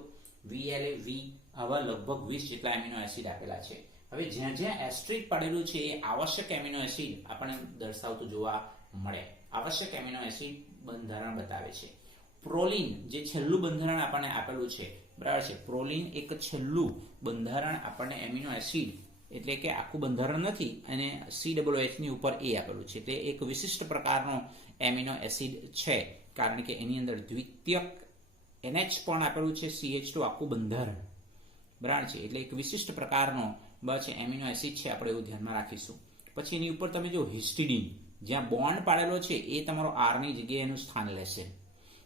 VLA V, આવા લગભગ 20 જેટલા એમિનો એસિડ આપેલા છે. હવે જ્યાં જ્યાં એસ્ટ્રિક પડેલું છે એ આવશ્યક એમિનો એસિડ આપણને દર્શાવતું જોવા મળે. આવશ્યક એમિનો એસિડ બંધારણ બતાવે છે. પ્રોલિન જે છેલ્લું બંધારણ આપણને આપેલું છે, બરાબર છે. પ્રોલિન એક છેલ્લું બંધારણ આપણને એમિનો એસિડ એટલે કે આખું બંધારણ નથી અને COOH ની ઉપર A આપેલું છે. તે એક વિશિષ્ટ પ્રકારનો એમિનો એસિડ છે કારણ કે એની અંદર દ્વિતીયક NH પણ આપેલું છે, CH2 આખું બંધારણ, બરાબર છે. એટલે એક વિશિષ્ટ પ્રકારનો બસ એમિનો એસિડ છે, આપણે એવું ધ્યાનમાં રાખીશું. પછી એની ઉપર તમે જો હિસ્ટિડીન જ્યાં બોન્ડ પાડેલો છે એ તમારો R ની જગ્યાએ એનું સ્થાન લેશે,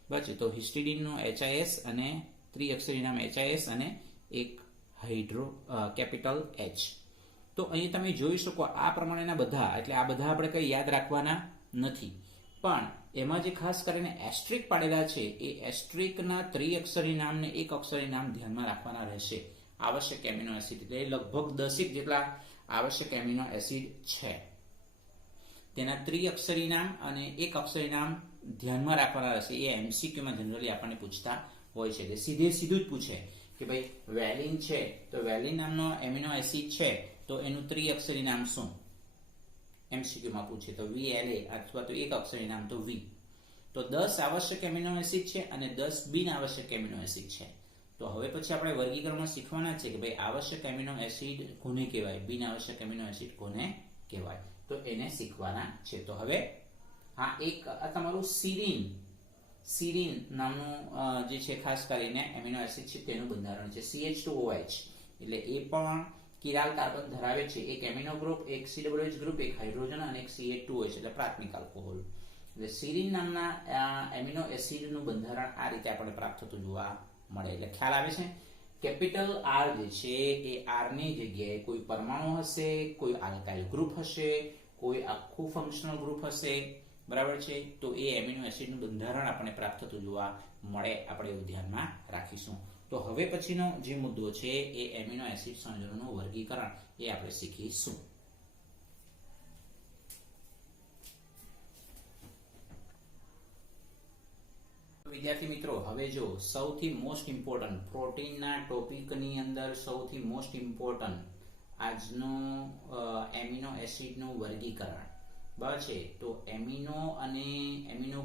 બરાબર. તો હિસ્ટિડીનનો HIS અને ત્રિઅક્ષરી નામ HIS અને એક હાઇડ્રો કેપિટલ H. તો અહીં તમે જોઈ શકો આ પ્રમાણેના બધા, એટલે આ બધા આપણે કંઈ યાદ રાખવાના નથી, પણ એમાં જે ખાસ કરીને એસ્ટ્રિક પાડેલા છે એ એસ્ટ્રિકના ત્રિઅક્ષરી નામ ને એક અક્ષરી નામ ધ્યાનમાં રાખવાના રહેશે. આવશ્યક એમિનો એસિડ એટલે લગભગ 10 જેટલા આવશ્યક એમિનો એસિડ છે, તેના ત્રિઅક્ષરી નામ અને એક અક્ષરી નામ ધ્યાનમાં રાખવાના રહેશે. એ MCQ માં જનરલી આપણને પૂછતા હોય છે, એટલે સીધું જ પૂછે કે ભાઈ વેલિન છે તો વેલિન નામનો એમિનો એસિડ છે તો એનું ત્રિઅક્ષરી નામ શું, MCQ માં પૂછે તો VLA અથવા તો એક અક્ષરી નામ તો V. તો 10 આવશ્યક એમિનો એસિડ છે અને 10 બિન આવશ્યક એમિનો એસિડ છે. તો હવે પછી આપણે વર્ગીકરણમાં શીખવાના છે કે ભાઈ આવશ્યક એમિનો એસિડ કોને કહેવાય, બિન આવશ્યક એમિનો એસિડ કોને કહેવાય, તો એને શીખવાના છે. તો હવે આ તમારું સિરીન નામનું જે છે ખાસ કરીને એમિનો એસિડ છે તેનું બંધારણ છે. CH2OH એટલે એ પણ કિરાલ કાર્બન ધરાવે છે. એક એમિનો ગ્રુપ, એક COOH ગ્રુપ, એક હાઇડ્રોજન અને એક CH2OH એટલે પ્રાથમિક આલ્કોહોલ. એટલે સિરીન નામના એમિનો એસિડનું બંધારણ આ રીતે આપણે પ્રાપ્ત થતું જોવા મળે. એટલે ખ્યાલ આવે છે. કેપિટલ R જે છે એ R ની જગ્યાએ કોઈ પરમાણુ હશે, કોઈ આલ્કાઇલ ગ્રુપ હશે, કોઈ આખું ફંક્શનલ ગ્રુપ હશે, બરાબર છે. તો એ એમિનો એસિડનું બંધારણ આપણને પ્રાપ્ત થતું જોવા મળે, આપણે એવું ધ્યાનમાં રાખીશું. તો હવે પછીનો જે મુદ્દો છે એ એમિનો એસિડ સંયોજનોનું વર્ગીકરણ એ આપણે શીખીશું. વિદ્યાર્થી મિત્રો, હવે જો સૌથી મોસ્ટ ઇમ્પોર્ટન્ટ પ્રોટીનના ટોપિકની અંદર સૌથી મોસ્ટ ઇમ્પોર્ટન્ટ આજનું એમિનો એસિડનું વર્ગીકરણ, બરાબર છે. તો એમિનો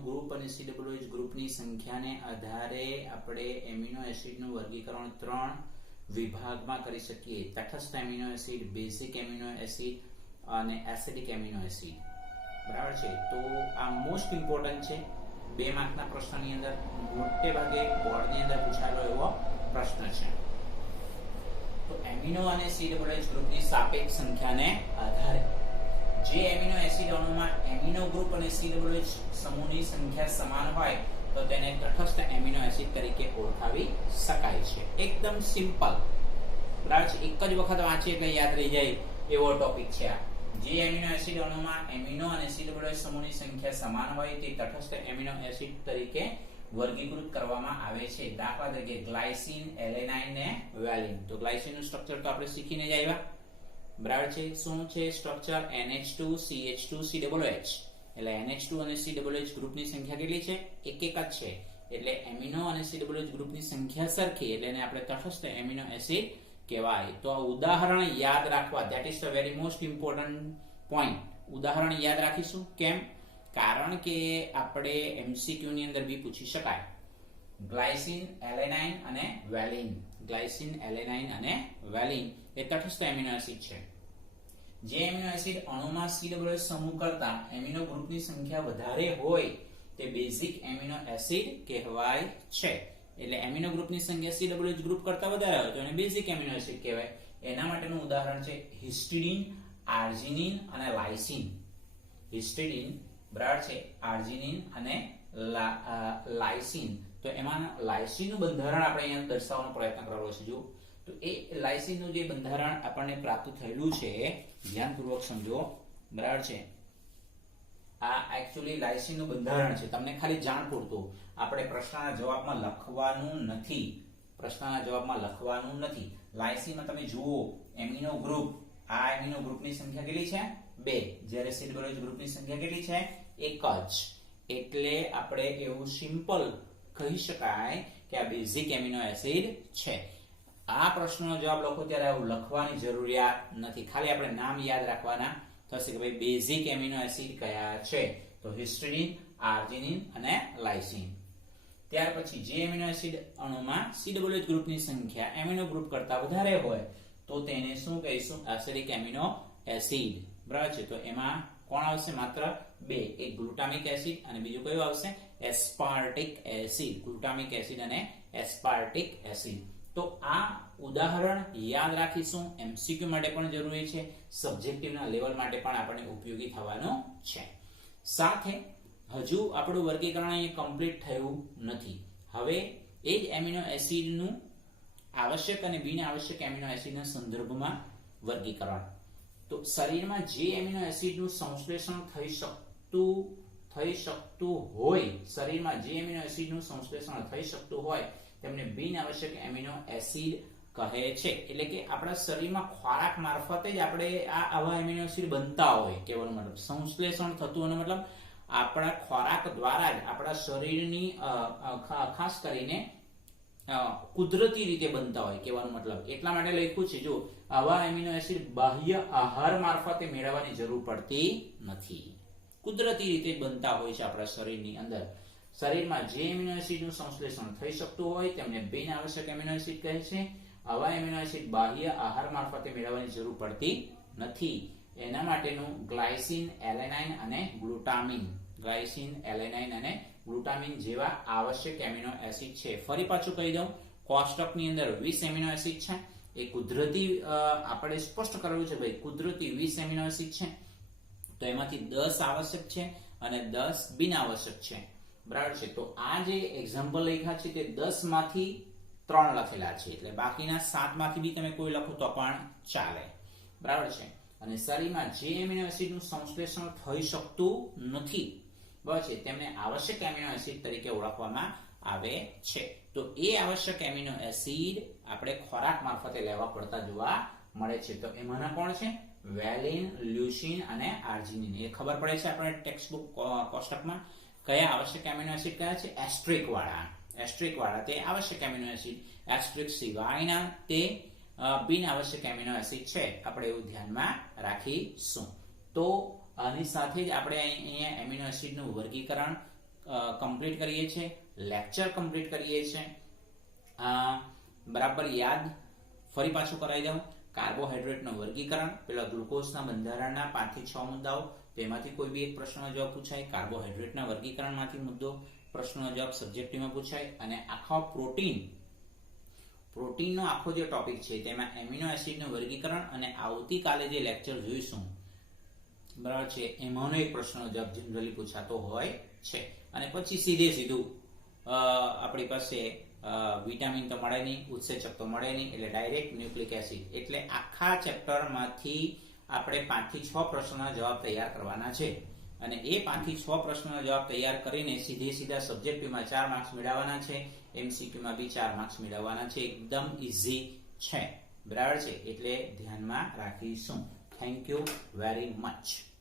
ગ્રુપ અને COOH ગ્રુપની સંખ્યાને આધારે આપણે એમિનો એસિડનું વર્ગીકરણ 3 વિભાગમાં કરી શકીએ. તટસ્થ amino acid, basic amino acid અને એસિડિક એમિનો એસિડ, બરાબર છે. તો આ મોસ્ટ ઇમ્પોર્ટન્ટ છે. 2 માર્કના પ્રશ્નની અંદર મોટે ભાગે બોર્ડની અંદર પૂછાયેલો એવો પ્રશ્ન છે. તો એમિનો અને COOH ગ્રુપની સાપેક્ષ સંખ્યાને આધારે જે એમિનો એસિડ અણુમાં એમિનો ગ્રુપ અને COOH સમૂહની સંખ્યા સમાન હોય તો તેને તટસ્થ એમિનો એસિડ તરીકે ઓળખાવી શકાય છે. એકદમ સિમ્પલ, બરાબર છે. એક જ વખત વાંચીએ એટલે યાદ રહી જાય એવો ટોપિક છે આ. જે એમિનો એસિડ અણુમાં એમિનો અને COOH સમૂહની સંખ્યા સમાન હોય તે તટસ્થ એમિનો એસિડ તરીકે વર્ગીકૃત કરવામાં આવે છે. દાખલા તરીકે ગ્લાયસિન, એલેનાઇન ને વેલિન. તો ગ્લાયસિનનું સ્ટ્રક્ચર તો આપણે શીખીને જ આવ્યા, બરાબર છે. શું છે સ્ટ્રક્ચર? NH2 CH2 COOH. એટલે NH2 અને COOH ગ્રુપની સંખ્યા કેટલી છે? એક જ છે. એટલે એમિનો અને COOH ગ્રુપની સંખ્યા સરખી એટલે એને આપણે તટસ્થ એમિનો એસિડ કહેવાય. તો આ ઉદાહરણ યાદ રાખવા, that is the very most important point. ઉદાહરણ યાદ રાખીશું. કેમ? કારણ કે આપણે MCQ ની અંદર બી પૂછી શકાય. ગ્લાયસિન, એલેનાઇન અને વેલિન. ગ્લાયસિન, એલેનાઇન અને વેલિન એ તટસ્થ એમિનો એસિડ છે. જે એમિનો એસિડ અણુમાં COOH સમૂહ કરતા એમિનો ગ્રુપની સંખ્યા વધારે હોય તે બેઝિક એમિનો એસિડ કહેવાય છે. એટલે એમિનો ગ્રુપની સંખ્યા COOH ગ્રુપ કરતા વધારે હોય તો એને બેઝિક એમિનો એસિડ કહેવાય. એના માટેનું ઉદાહરણ છે હિસ્ટિડીન, આર્જિનિન અને લાઇસિન. હિસ્ટિડીન, બરાબર છે, આર્જિનિન અને લાઇસિન. તો એમાં લાઇસિનનું બંધારણ આપણે અહીંયા દર્શાવવાનો પ્રયત્ન કરવો છે. જો તો એ લાઇસિનનું જે બંધારણ આપણને પ્રાપ્ત થયેલું છે, ધ્યાનપૂર્વક સમજો, બરાબર છે. આ એકચ્યુઅલી લાઇસિનનું બંધારણ છે. તમને ખાલી જાણ પૂરતું, આપણે પ્રશ્નના જવાબમાં લખવાનું નથી. લાઇસિનમાં તમે જુઓ એમિનો ગ્રુપ, આ એમિનો ગ્રુપની સંખ્યા કેટલી છે? 2. જ્યારે સીડ બેલેન્સ ગ્રુપની સંખ્યા કેટલી છે? 1 જ. એટલે આપણે એવું સિમ્પલ કહી શકાય કે આ બેઝિક એમિનો એસિડ છે. આ પ્રશ્નનો જવાબ લખો ત્યારે આવું લખવાની જરૂરિયાત નથી. ખાલી આપણે નામ યાદ રાખવાના થશે કે ભાઈ બેઝિક એમિનો એસિડ કયા છે. તો હિસ્ટિડીન, આર્જિનિન અને લાઇસિન. ત્યાર પછી જે એમિનો એસિડ અણુમાં COOH ગ્રુપની સંખ્યા એમિનો ગ્રુપ કરતા વધારે હોય તો તેને શું કહીશું? Acidic amino acid. બરાબર છે. તો એમાં કોણ આવશે? માત્ર 2. એક ગ્લુટામિક એસિડ અને બીજું કયું આવશે? Aspartic acid. ગ્લુટામિક એસિડ અને એસ્પાર્ટિક એસિડ. તો આ ઉદાહરણ યાદ રાખીશું. MCQ માટે પણ જરૂરી છે, સબ્જેક્ટિવના લેવલ માટે પણ આપણને ઉપયોગી થવાનું છે. સાથે હજુ આપણું વર્ગીકરણ અહીં કમ્પ્લીટ થયું નથી. હવે એ જ એમિનો એસિડનું આવશ્યક અને બિનઆવશ્યક એમિનો એસિડના સંદર્ભમાં વર્ગીકરણ. તો શરીરમાં જે એમિનો એસિડનું સંશ્લેષણ થઈ શકતું હોય તેમને બિનઆવશ્યક એમિનો એસિડ કહે છે. એટલે કે આપણા શરીરમાં ખોરાક મારફતે જ આપણે આવા એમિનો એસિડ બનતા હોય. કહેવાનો મતલબ સંશ્લેષણ થતું હોવાનો મતલબ આપણા ખોરાક દ્વારા જ આપણા શરીરની ખાસ કરીને કુદરતી રીતે બનતા હોય. કહેવાનો મતલબ એટલા માટે લખ્યું છે, જો આવા એમિનો એસિડ બાહ્ય આહાર મારફતે મેળવવાની જરૂર પડતી નથી. કુદરતી રીતે બનતા હોય છે આપણા શરીરની અંદર. શરીરમાં જે એમિનો એસિડનું સંશ્લેષણ થઈ શકતું હોય તેમને બિનઆવશ્યક એમિનો એસિડ કહે છે. આવા એમિનો એસિડ બાહ્ય આહાર મારફતે મેળવવાની જરૂર પડતી નથી. એના માટેનું ગ્લાયસિન, એલેનાઇન અને ગ્લુટામિન જેવા આવશ્યક એમિનો એસિડ છે. ફરી પાછું કહી દઉં, કોષ્ટકની અંદર 20 એમિનો એસિડ છે. એ કુદરતી આપણે સ્પષ્ટ કરેલું છે ભાઈ, કુદરતી 20 એમિનો એસિડ છે. તો એમાંથી 10 આવશ્યક છે અને 10 બિનઆવશ્યક છે. બરાબર છે. તો આ જે એક્ઝામ્પલ લખ્યા છે તે 10 માંથી 3 લખેલા છે. એટલે બાકીના 7 માંથી બી તમે કોઈ લખો તો પણ ચાલે. બરાબર છે. અને શરીરમાં જે એમિનો એસિડનું સંશ્લેષણ થઈ શકતું નથી, બરાબર છે, તેમને આવશ્યક એમિનો એસિડ તરીકે ઓળખવામાં આવે છે. તો એ આવશ્યક એમિનો એસિડ આપણે ખોરાક મારફતે લેવા પડતા જોવા મળે છે. તો એમાંના કોણ છે? વેલિન, લ્યુસીન અને આર્જિનિન. એ ખબર પડે છે આપણે ટેક્સ્ટબુક કોષ્ટકમાં કયા આવશ્યક એમિનો એસિડ કયા છે. એસ્ટ્રિક વાળા તે આવશ્યક એમિનો એસિડ. એસ્ટ્રિક સિવાયના તે બિનઆવશ્યક એમિનો એસિડ છે. આપણે એવું ધ્યાનમાં રાખીશું. તો આની સાથે જ આપણે અહીંયા એમિનો એસિડનું વર્ગીકરણ કમ્પ્લીટ કરીએ છીએ, લેક્ચર કમ્પ્લીટ કરીએ છીએ. બરાબર યાદ ફરી પાછું કરાવી દઉં. કાર્બોહાઈડ્રેટનું વર્ગીકરણ, પેલા ગ્લુકોઝના બંધારણના 5 થી 6 મુદ્દાઓ, તેમાંથી કોઈ બી એક પ્રશ્નનો જવાબ પૂછાય. કાર્બોહાઈડ્રેટના વર્ગીકરણમાંથી મુદ્દો પ્રશ્નનો જવાબ સબ્જેક્ટિવમાં પૂછાય. અને આખો પ્રોટીનનો આખો જે ટોપિક છે તેમાં એમિનો એસિડનું વર્ગીકરણ અને આવતીકાલે જે લેક્ચર જોઈશું, બરાબર છે, એમાંનો એક પ્રશ્નનો જવાબ જનરલી પૂછાતો હોય છે. અને પછી સીધું આપણી પાસે વિટામિન તો મળે નહીં, ઉત્સેચક તો મળે નહીં, એટલે ડાયરેક્ટ ન્યુક્લિક એસિડ. એટલે આખા ચેપ્ટરમાંથી આપણે 5 થી 6 પ્રશ્નોના જવાબ તૈયાર કરવાના છે. અને એ 5 થી 6 પ્રશ્નોના જવાબ તૈયાર કરીને સીધા સબ્જેક્ટિવમાં 4 માર્ક્સ મેળવવાના છે. MCQમાં બી 4 માર્ક્સ મેળવવાના છે. એકદમ ઈઝી છે. બરાબર છે. એટલે ધ્યાનમાં રાખીશું. Thank you very much.